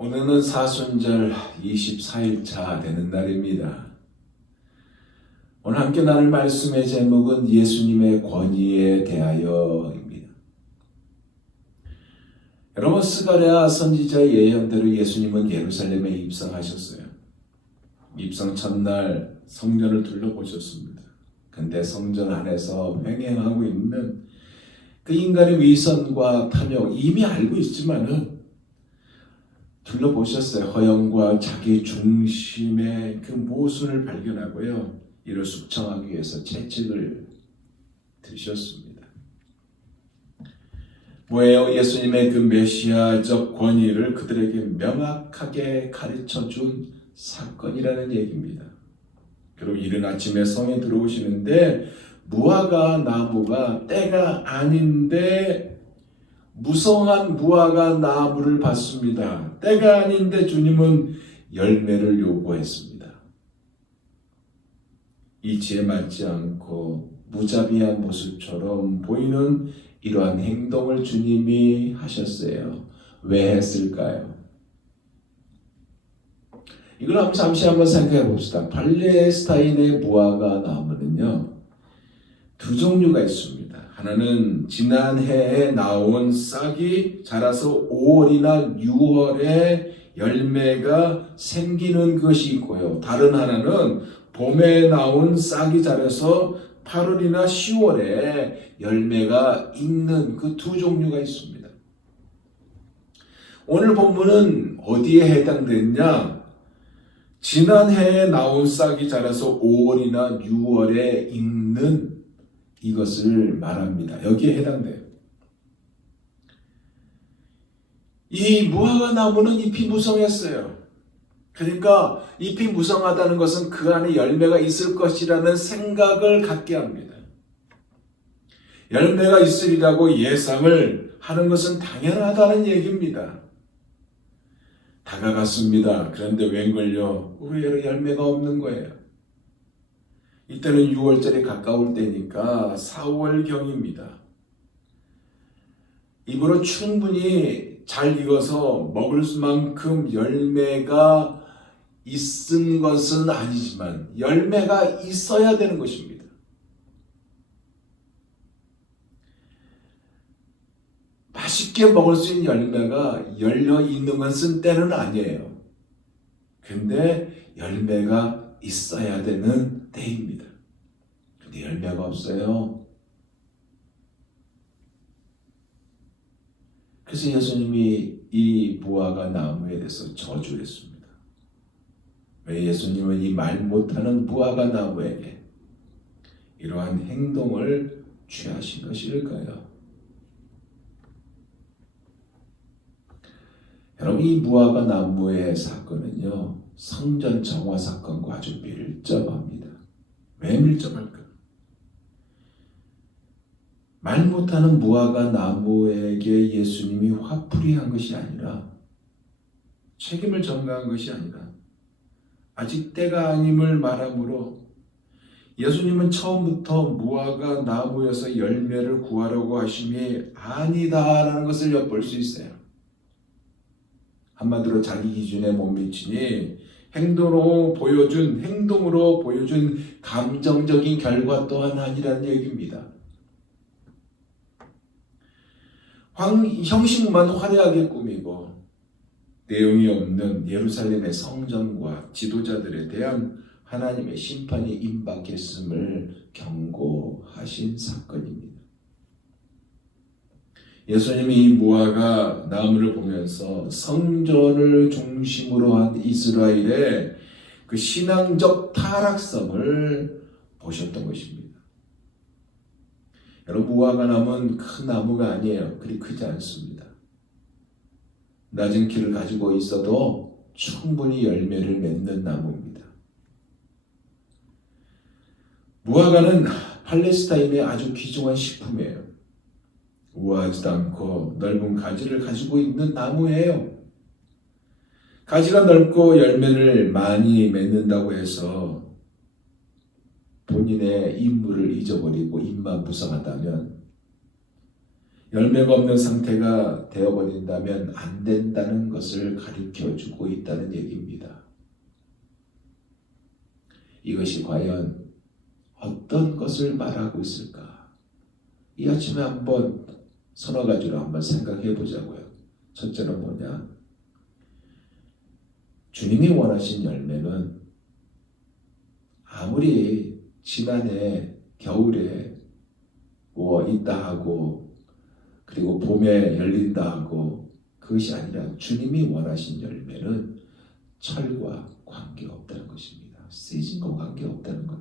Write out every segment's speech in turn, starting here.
오늘은 사순절 24일차 되는 날입니다. 오늘 함께 나눌 말씀의 제목은 예수님의 권위에 대하여입니다. 여러분, 스가랴 선지자의 예언대로 예수님은 예루살렘에 입성하셨어요. 입성 첫날 성전을 둘러보셨습니다. 근데 성전 안에서 횡행하고 있는 그 인간의 위선과 탐욕 이미 알고 있지만은 둘러보셨어요. 허영과 자기 중심의 그 모순을 발견하고요. 이를 숙청하기 위해서 채찍을 드셨습니다. 뭐예요? 예수님의 그 메시아적 권위를 그들에게 명확하게 가르쳐준 사건이라는 얘기입니다. 그리고 이른 아침에 성에 들어오시는데 무화과 나무가 때가 아닌데 무성한 무화과 나무를 봤습니다. 때가 아닌데 주님은 열매를 요구했습니다. 이치에 맞지 않고 무자비한 모습처럼 보이는 이러한 행동을 주님이 하셨어요. 왜 했을까요? 이걸 잠시 한번 생각해 봅시다. 팔레스타인의 무화과 나무는요, 두 종류가 있습니다. 하나는 지난해에 나온 싹이 자라서 5월이나 6월에 열매가 생기는 것이 있고요. 다른 하나는 봄에 나온 싹이 자라서 8월이나 10월에 열매가 있는 그 두 종류가 있습니다. 오늘 본문은 어디에 해당되느냐? 지난해에 나온 싹이 자라서 5월이나 6월에 있는 이것을 말합니다. 여기에 해당돼요. 이 무화과 나무는 잎이 무성했어요. 그러니까 잎이 무성하다는 것은 그 안에 열매가 있을 것이라는 생각을 갖게 합니다. 열매가 있으리라고 예상을 하는 것은 당연하다는 얘기입니다. 다가갔습니다. 그런데 웬걸요? 의외로 열매가 없는 거예요. 이때는 6월절이 가까울 때니까 4월경입니다. 입으로 충분히 잘 익어서 먹을 만큼 열매가 있은 것은 아니지만 열매가 있어야 되는 것입니다. 맛있게 먹을 수 있는 열매가 열려 있는 것은 때는 아니에요. 근데 열매가 있어야 되는 때입니다. 근데 열매가 없어요. 그래서 예수님이 이 무화과 나무에 대해서 저주했습니다. 왜 예수님은 이 말 못하는 무화과 나무에게 이러한 행동을 취하신 것일까요? 여러분, 이 무화과 나무의 사건은요, 성전 정화 사건과 아주 밀접합니다. 왜 밀접할까? 말 못하는 무화과 나무에게 예수님이 화풀이한 것이 아니라, 책임을 전가한 것이 아니라 아직 때가 아님을 말하므로 예수님은 처음부터 무화과 나무에서 열매를 구하려고 하심이 아니다라는 것을 엿볼 수 있어요. 한마디로 자기 기준에 못 미치니 행동으로 보여준 감정적인 결과 또한 아니라는 얘기입니다. 형식만 화려하게 꾸미고 내용이 없는 예루살렘의 성전과 지도자들에 대한 하나님의 심판이 임박했음을 경고하신 사건입니다. 예수님이 이 무화과 나무를 보면서 성전을 중심으로 한 이스라엘의 그 신앙적 타락성을 보셨던 것입니다. 여러분, 무화과 나무는 큰 나무가 아니에요. 그리 크지 않습니다. 낮은 키를 가지고 있어도 충분히 열매를 맺는 나무입니다. 무화과는 팔레스타인의 아주 귀중한 식품이에요. 우아하지도 않고 넓은 가지를 가지고 있는 나무예요. 가지가 넓고 열매를 많이 맺는다고 해서 본인의 임무를 잊어버리고 입만 무성하다면 열매가 없는 상태가 되어버린다면 안 된다는 것을 가르쳐주고 있다는 얘기입니다. 이것이 과연 어떤 것을 말하고 있을까? 이 아침에 한번 서너 가지로 한번 생각해 보자고요. 첫째는 뭐냐? 주님이 원하신 열매는 아무리 지난해 겨울에 있다 하고 그리고 봄에 열린다 하고 그것이 아니라 주님이 원하신 열매는 철과 관계없다는 것입니다. 시즌과 관계없다는 것.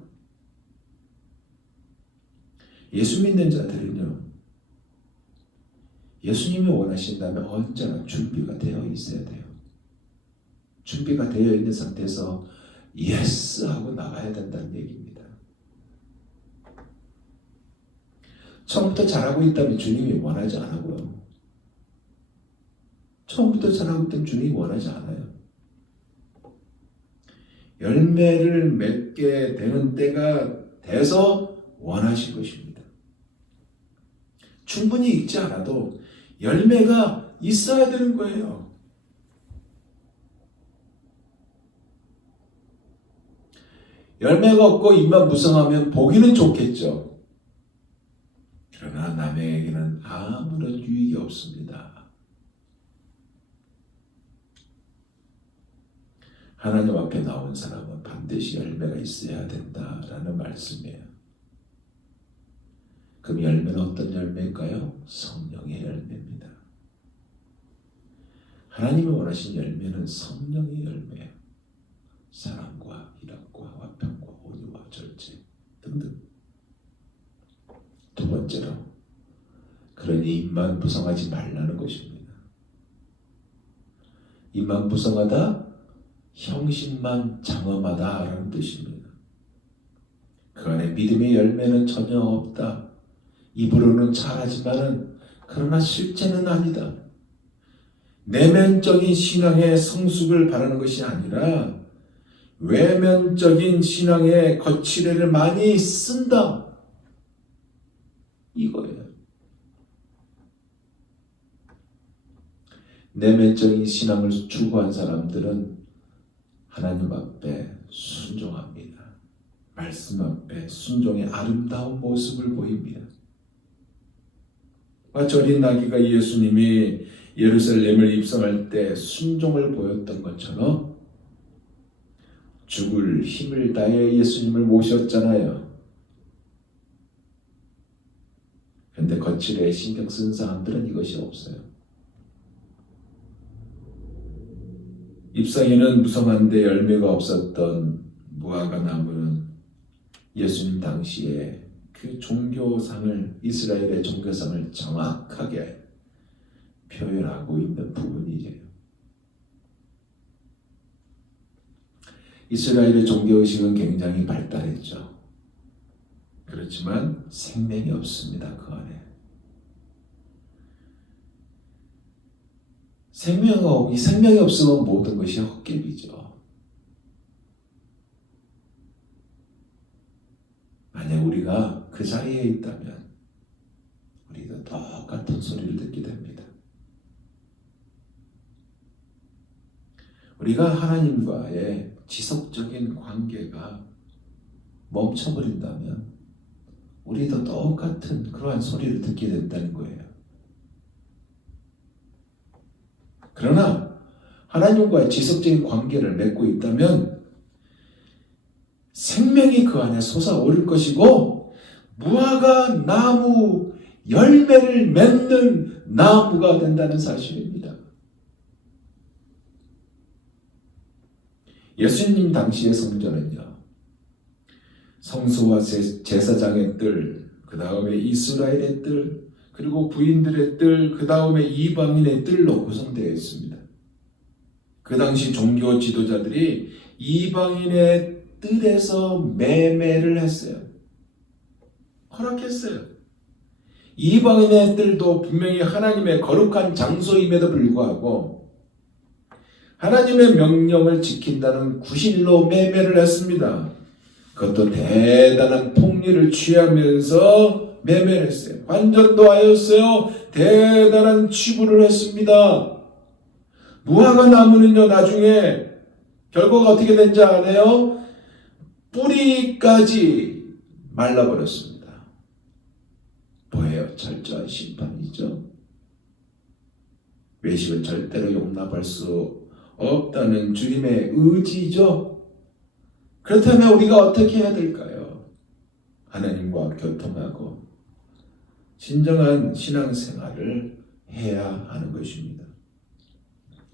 예수 믿는 자들은요, 예수님이 원하신다면 언제나 준비가 되어 있어야 돼요. 준비가 되어 있는 상태에서 예스 하고 나가야 된다는 얘기입니다. 처음부터 잘하고 있다면 주님이 원하지 않고요. 처음부터 잘하고 있다면 주님이 원하지 않아요. 열매를 맺게 되는 때가 돼서 원하신 것입니다. 충분히 익지 않아도 열매가 있어야 되는 거예요. 열매가 없고 입만 무성하면 보기는 좋겠죠. 그러나 남에게는 아무런 유익이 없습니다. 하나님 앞에 나온 사람은 반드시 열매가 있어야 된다라는 말씀이에요. 그럼 열매는 어떤 열매일까요? 성령의 열매입니다. 하나님이 원하신 열매는 성령의 열매예요. 사랑과 희락과 화평과 온유와 절제 등등. 두 번째로, 그러니 입만 부성하지 말라는 것입니다. 입만 부성하다, 형식만 장엄하다라는 뜻입니다. 그 안에 믿음의 열매는 전혀 없다. 입으로는 잘하지만은 그러나 실제는 아니다. 내면적인 신앙의 성숙을 바라는 것이 아니라 외면적인 신앙의 거칠애를 많이 쓴다. 이거예요. 내면적인 신앙을 추구한 사람들은 하나님 앞에 순종합니다. 말씀 앞에 순종의 아름다운 모습을 보입니다. 마치 어린 나귀가 예수님이 예루살렘을 입성할 때 순종을 보였던 것처럼 죽을 힘을 다해 예수님을 모셨잖아요. 그런데 거칠에 신경 쓴 사람들은 이것이 없어요. 잎사귀는 무성한데 열매가 없었던 무화과 나무는 예수님 당시에 그 종교상을, 이스라엘의 종교상을 정확하게 표현하고 있는 부분이에요. 이스라엘의 종교의식은 굉장히 발달했죠. 그렇지만 생명이 없습니다. 그 안에. 생명이 없으면 모든 것이 헛개비죠. 만약 우리가 그 자리에 있다면 우리도 똑같은 소리를 듣게 됩니다. 우리가 하나님과의 지속적인 관계가 멈춰버린다면 우리도 똑같은 그러한 소리를 듣게 된다는 거예요. 그러나 하나님과의 지속적인 관계를 맺고 있다면 생명이 그 안에 솟아오를 것이고 무화과 나무 열매를 맺는 나무가 된다는 사실입니다. 예수님 당시의 성전은요, 성소와 제사장의 뜰, 그 다음에 이스라엘의 뜰, 그리고 부인들의 뜰, 그 다음에 이방인의 뜰로 구성되어 있습니다. 그 당시 종교 지도자들이 이방인의 뜰에서 매매를 했어요. 허락했어요. 이방인의 뜰도 분명히 하나님의 거룩한 장소임에도 불구하고 하나님의 명령을 지킨다는 구실로 매매를 했습니다. 그것도 대단한 폭리를 취하면서 매매를 했어요. 환전도 하였어요. 대단한 치부를 했습니다. 무화과 나무는요, 나중에 결과가 어떻게 된지 아세요? 뿌리까지 말라버렸습니다. 뭐예요? 철저한 심판이죠. 외식은 절대로 용납할 수 없다는 주님의 의지죠. 그렇다면 우리가 어떻게 해야 될까요? 하나님과 교통하고 진정한 신앙생활을 해야 하는 것입니다.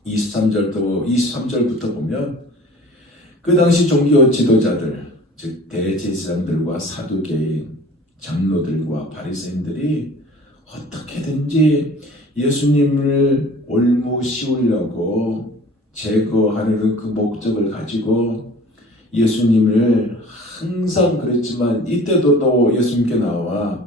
23절부터 보면 그 당시 종교 지도자들, 즉 대제사장들과 사두개인, 장로들과 바리새인들이 어떻게든지 예수님을 올무시우려고 제거하는 그 목적을 가지고 예수님을 항상 그랬지만 이때도 또 예수님께 나와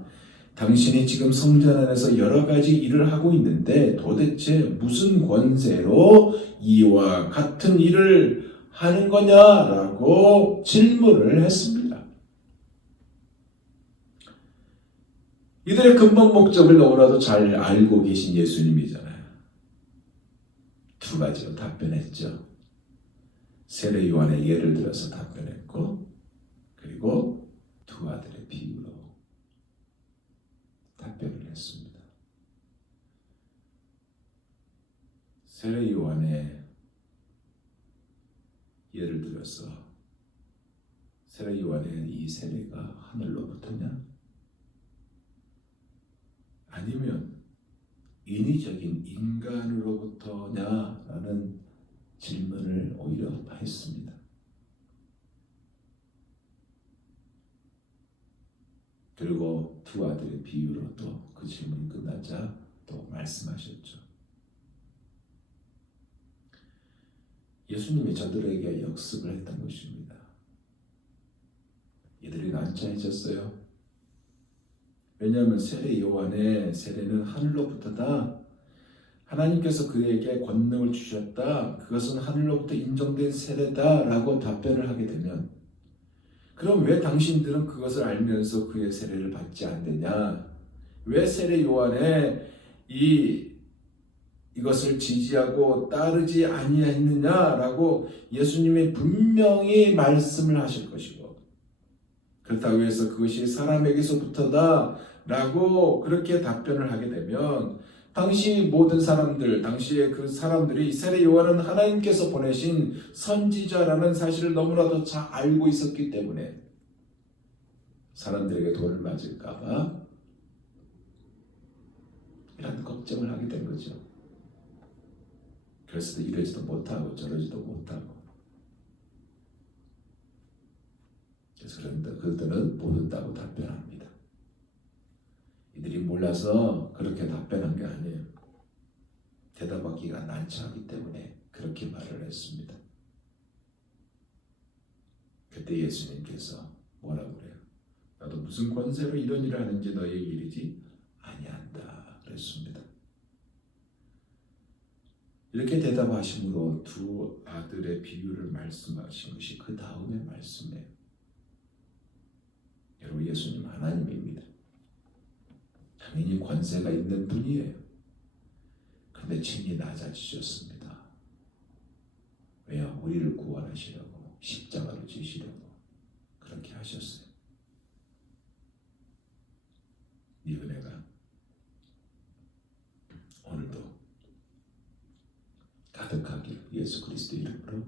당신이 지금 성전 안에서 여러 가지 일을 하고 있는데 도대체 무슨 권세로 이와 같은 일을 하는 거냐라고 질문을 했습니다. 이들의 근본 목적을 너무나도 잘 알고 계신 예수님이잖아요. 두 가지로 답변했죠. 세례 요한의 예를 들어서 답변했고, 그리고 두 아들의 비유로 답변을 했습니다. 세례 요한의 예를 들어서 세례 요한의 이 세례가 하늘로부터냐? 아니면 인위적인 인간으로부터냐라는 질문을 오히려 했습니다. 그리고 두 아들의 비유로 또 그 질문이 끝나자 또 말씀하셨죠. 예수님이 저들에게 역습을 했던 것입니다. 이들이 난처해졌어요. 왜냐하면 세례 요한의 세례는 하늘로부터다. 하나님께서 그에게 권능을 주셨다. 그것은 하늘로부터 인정된 세례다라고 답변을 하게 되면 그럼 왜 당신들은 그것을 알면서 그의 세례를 받지 않느냐? 왜 세례 요한의 이것을 지지하고 따르지 아니했느냐라고 예수님이 분명히 말씀을 하실 것이고 그렇다고 해서 그것이 사람에게서부터다라고 그렇게 답변을 하게 되면 당시 모든 사람들, 당시의 그 사람들이 세례 요한은 하나님께서 보내신 선지자라는 사실을 너무나도 잘 알고 있었기 때문에 사람들에게 돌을 맞을까봐 이런 걱정을 하게 된 거죠. 그래서 이러지도 못하고 저러지도 못하고 그래서 그들은 모른다고 답변합니다. 이들이 몰라서 그렇게 답변한 게 아니에요. 대답하기가 난처하기 때문에 그렇게 말을 했습니다. 그때 예수님께서 뭐라고 그래요? 나도 무슨 권세로 이런 일을 하는지 너희에게 이르지 아니한다 그랬습니다. 이렇게 대답하심으로 두 아들의 비유를 말씀하신 것이 그 다음의 말씀이에요. 여러분 예수님 하나님입니다. 당연히 권세가 있는 분이에요. 그런데 친히 낮아지셨습니다. 왜요? 우리를 구원하시려고 십자가로 지시려고 그렇게 하셨어요. 이 은혜가 오늘도 가득하길 예수 그리스도 이름으로